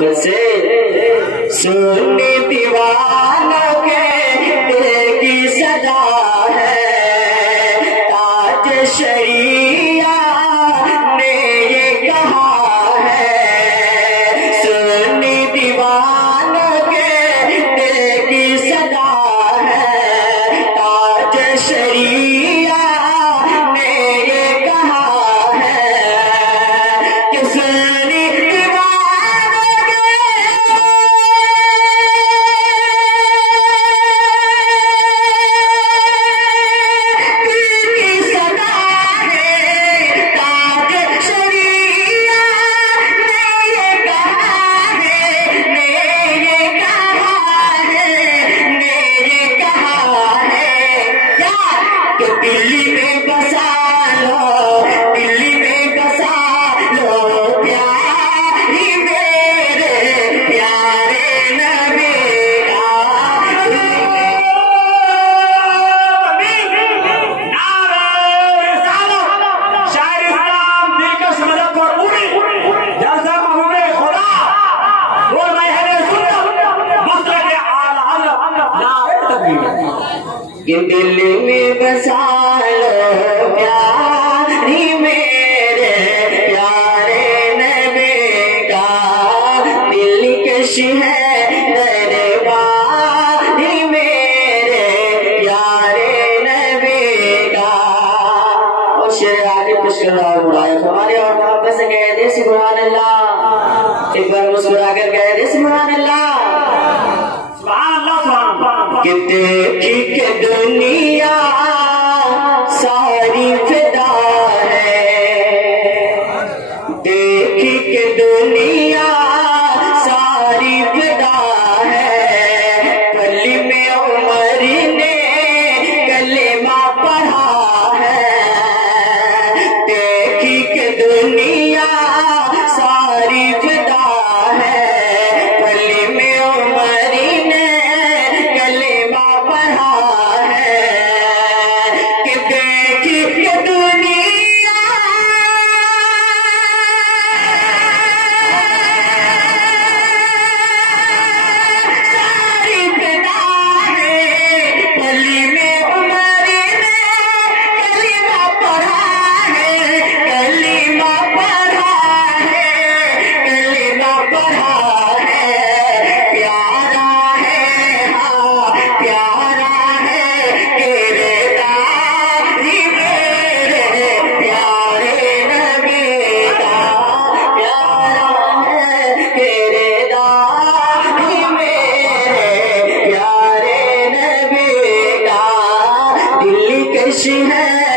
से सुन्नी दीवानों के दिल की सदा है। ताज शरीया ने ये कहा है, सुन्नी दीवानों के दिल की सदा है। ताज शरीया ने ये कहा है कि सुन्नी दिल्ली में बसा लो, दिल्ली में बसा लो प्यारी मेरे प्यारे नबी का। शायर इस्लाम दिलकश मदद और पूरी जैसा महबूबे खुदा वो महरे सुन्नत मसलक आला हज़रत नारे तकबीर कि दिल्ली में बसा लो प्यारी मेरे प्यारे नबी का। दिल्ली कश है दरबारी मेरे प्यारे नबी का। और शेर आगे हमारे और मोहब्बत से कह दे सुभान अल्लाह। एक बार मुस्कुरा कर कह दे सुभान अल्लाह। कि देखी के दुनिया सारी फिदा है, देखी के दुनिया सारी फिदा है। पल्ली में उमर ने कलेमा पढ़ा है, देखी के दुनिया सारी फिदा है। पल्ली में उमर ने कलेमा पढ़ा है कि देखी के दुनिया सारी फिदा है। पल्ली में उमर ने कलेमा पढ़ा है, कलेमा पढ़ा है, कलेमा पढ़ा है। प्यारा है हाँ प्यारा है किरदारी मेरे प्यारे नबी का। प्यारा है किरदारी मेरे प्यारे नबी का। दिल्ली कश है